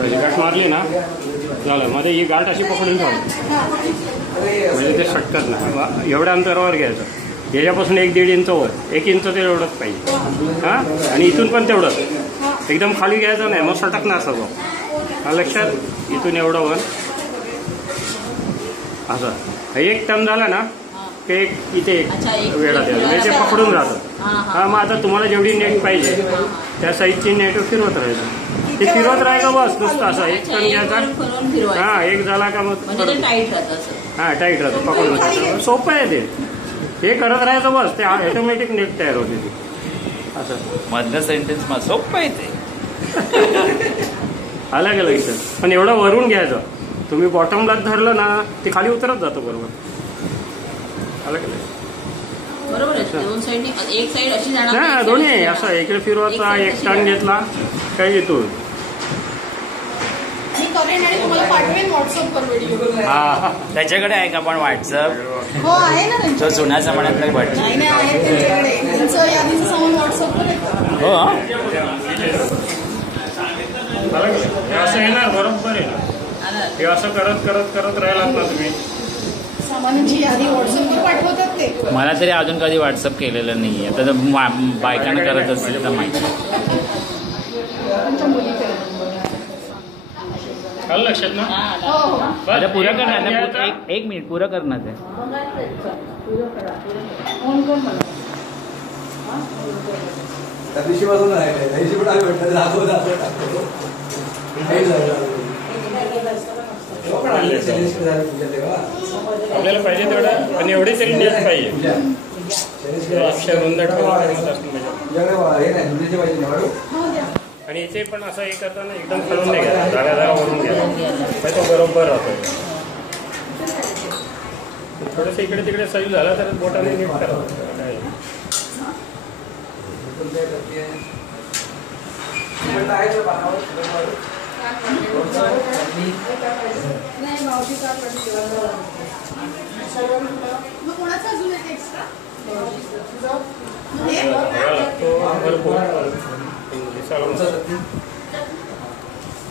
गाठ मारली ना झालं, मध्ये ही गाठ अशी पकडून ठेवायची म्हणजे ते सटकत नाही. एवढ्या अंतरावर घ्यायचं, याच्यापासून 1-1.5 इंच वर, 1 इंच ते एवढंच पाहिजे. हां, आणि इथून पण तेवढंच, एकदम खाली घ्यायचं नाही, मग सटकणार सगळं. हा लक्षात. इथून एवढं वर असं. एक टर्न झाला ना की एक इथे वेळा द्यायला, म्हणजे ते पकडून राहतं. हां, मग आता तुम्हाला जेवढी नेट पाहिजे त्या साईजची नेट फिरवत राहायचं. ते फिरवत राहायचं बस नुसतं असं. एक टर्न घ्यायचा. हां, एक झाला का मग हां टाईट राहतं, पकडून राहतं. सोपं आहे ते. हे करत राहायचं बस, ते ऑटोमॅटिक नेट तयार होते ती. असं मधलं सेंटेन्स मला सोपं आहे ते. अलग अलग इथं. पण एवढं वरून घ्यायचं, तुम्ही बॉटमलाच धरलं ना ते खाली उतरत जातं बरोबर. अलग अलग बरोबर आहे. दोन साईड एक साईड अशी जाणार नाही, दोन्ही असं इकडे फिरवायचा. एक टर्न घेतला काय येतो. हा, त्याच्याकडे आहे का पण व्हॉट्सअप? हो आहे ना, तो जुन्या जमान्यातला व्हॉट्सअप. हो, असं येणार बरोबर आहे ना. हे असं करत करत करत राहिलात ना तुम्ही. मला तरी अजून कधी व्हॉट्सअप केलेलं नाही. आता जर बायकांना करत असेल तर माहिती. लक्षात ना. आता पुरं करणार ना, एक मिनिट पुरं करणार आहे. त्या दिवशी पासून आपल्याला पाहिजे तेवढं, आणि एवढी तरी नेट पाहिजे. अक्षर रुंद आणि इथे पण असं हे करताना एकदम खालून नाही घ्या, जागा जागा वरून घ्या, तो बरोबर राहतो. थोडंसं इकडे तिकडे सैल झाला तर बोटाने नीट करावं.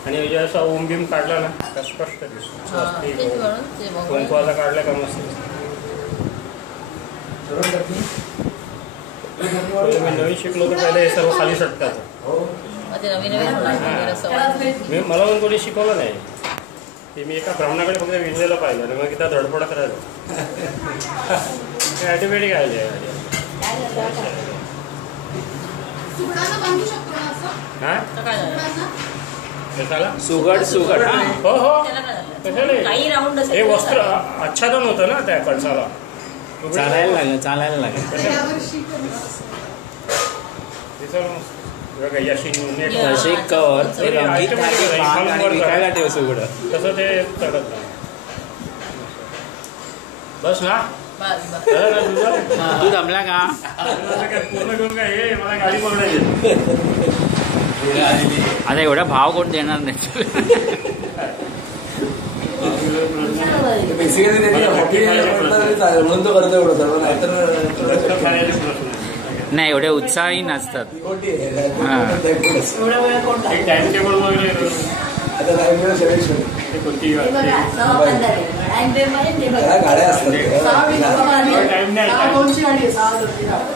आणि असा ओम बीम काढला ना तर स्पष्ट दिसतो. कुंकवाचा काढला का मस्त. मी नवीन शिकलो तर पहिले हे सर्व खाली सटकायचं. मला पण कोणी शिकवलं नाही ते. मी एका ब्राह्मणाकडे फक्त विणलेलं पाहिलं आणि मग एकदा धडपड करायचं. ऑटोमॅटिक आले. सुगड सुगड. हो हो, हे वस्त्र आच्छादन होतं ना त्या कळसाला. चालायला लागेल. विकायला ठेव सुगड. तसं ते चढत नाही. बस ना. तू जमला का? पूर्ण करून काय हे मला गाडी पकडायची. आता एवढा भाव कोण देणार नाही. नाही एवढे उत्साही नसतात. टाइम टेबल वगैरे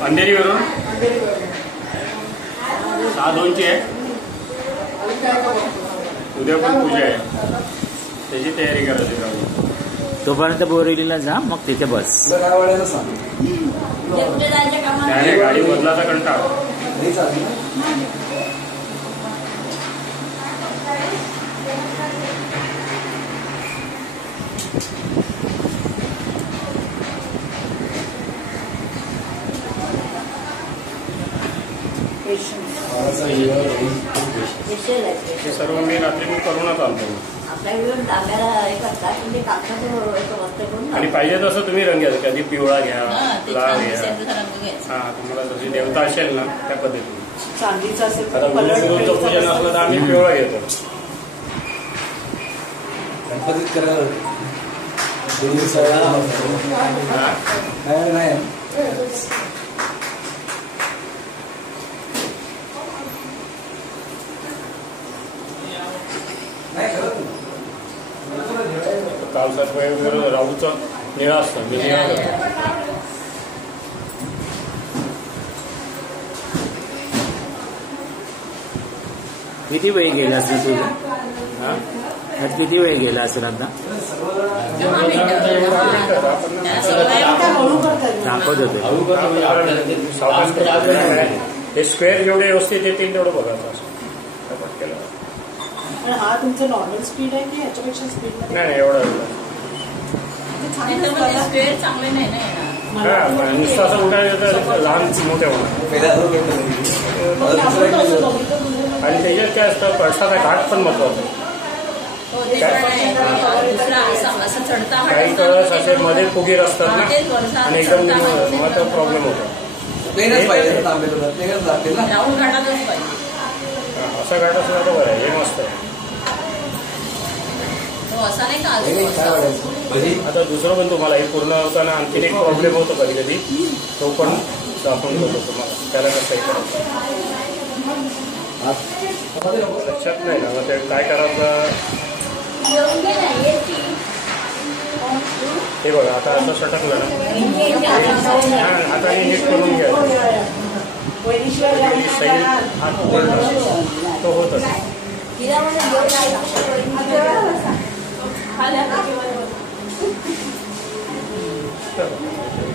अंधेरीवरून 6:02 आहे. उद्या पण पूजा आहे, त्याची तयारी करायची. तोपर्यंत बोरिवलीला जा, मग तिथे बस. गाडी बदलाचा कंटाळा. सर्व मी रात्री करूनच आणतो. आणि पाहिजे तसं तुम्ही रंग घ्या. कधी पिवळा घ्या, लाल घ्या. हा, तुम्हाला जशी देवता असेल ना त्या पद्धतीने. आता गुरुचं पूजन असलं तर आम्ही पिवळा घेतो. गणपतीत करायला नाही म्हणतात वेगवेगळं राहूचं निळा असतं मी निळा करतो. किती वेळ गेला असेल तुझं? हा त्यात किती वेळ गेला असेल आता? दाखवत होते. हे स्क्वेअर जेवढे व्यवस्थित येतील तेवढं बघायचं असं केलं. हा तुमचं नॉर्मल स्पीड आहे की याच्यापेक्षा स्पीड? नाही एवढं स्क्वेअर चांगले नाही ना येणार. नुसतं असं उठायचं तर लहान मोठ्या होणार. आणि त्याच्यात काय असतं पळसाचा घाट पण महत्वाचा आहे. काही कळस असे मध्ये फुगीर असतात ना आणि एकदम मग तो प्रॉब्लेम होतो. असा घाट असला तर बरं आहे. हे मस्त आहे. आता दुसरं पण तुम्हाला हे पूर्ण होताना आणखीन एक प्रॉब्लेम होतो कधी कधी तो पण दाखवून देतो तुम्हाला. त्याला कसं लक्षात नाही ना मग ते काय करायचं. हे बघा आता असं सटकलं ना आता हे नीट करून घ्यायचं. सही तो होतच.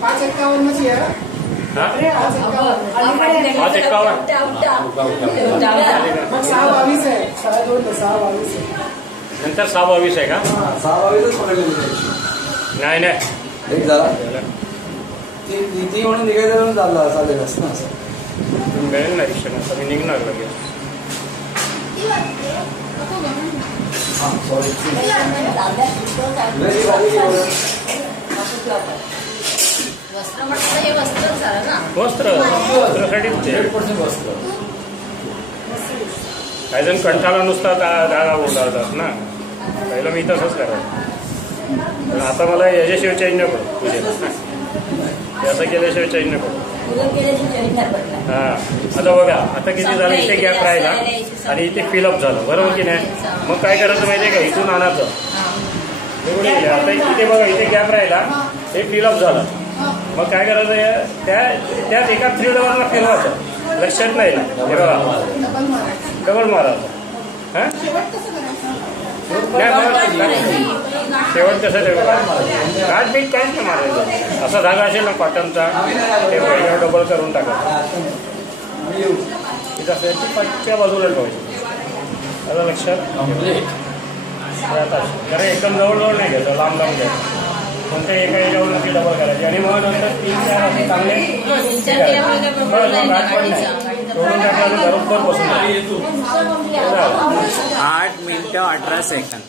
551 मग 622 आहे. 622 नंतर 622 आहे का? 622च पकडलेली. नाही नाही एक झाला ती म्हणून निघायचं म्हणून चालला चालेल असं ना. असं मिळेल ना रिक्षा आता मी निघणार लगेच. हां सॉरी वस्त्र म्हटलं हे वस्त्र झालं ना. वस्त्रासाठीच वस्त्र. काही जण कंटाळा नुसता दागा उडावतात ना. पहिलं मी तसंच करायचं पण आता मला याच्याशिवाय चैन्य पडतो. तुझे असं केल्याशिवाय चैन्य पडतो. हा आता बघा आता किती झालं. इथे गॅप राहिला आणि इथे फिलअप झालं बरोबर की नाही. मग काय करायचं माहितीये का इथून आणायचं. आता इथे बघा इथे गॅप राहिला हे फिलअप झालं. मग काय करायचं त्यात एका 3 डबलला फिरवायचं. लक्षात नाही ना. हे बघा डबल मारायचं. हा शेवट कसं ते बघा गाठ बीट काहीच नाही मारायचं. असा धागा असेल ना कॉटनचा ते पहिल्यावर डबल करून टाकायचं. तिथं असेल ती पाठच्या बाजूला ठेवायची. आता लक्षात कारण एकदम जवळजवळ नाही घ्यायचं लांब लांब घ्यायचं. कोणत्या एका याच्यावर ती डबल करायची आणि मग नंतर 3-4 असे चांगले गाठ पण नाही सोडून टाकल्यानं बरोबर बसून 8 मिनिटं 18 सेकंद.